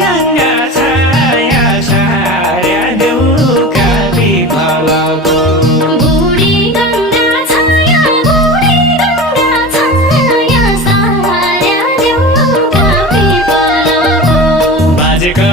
गंगा छाया साऱ्या देऊ का पिपलको बुढी गंगा छाया साऱ्या देऊ का पिपलको बाजेको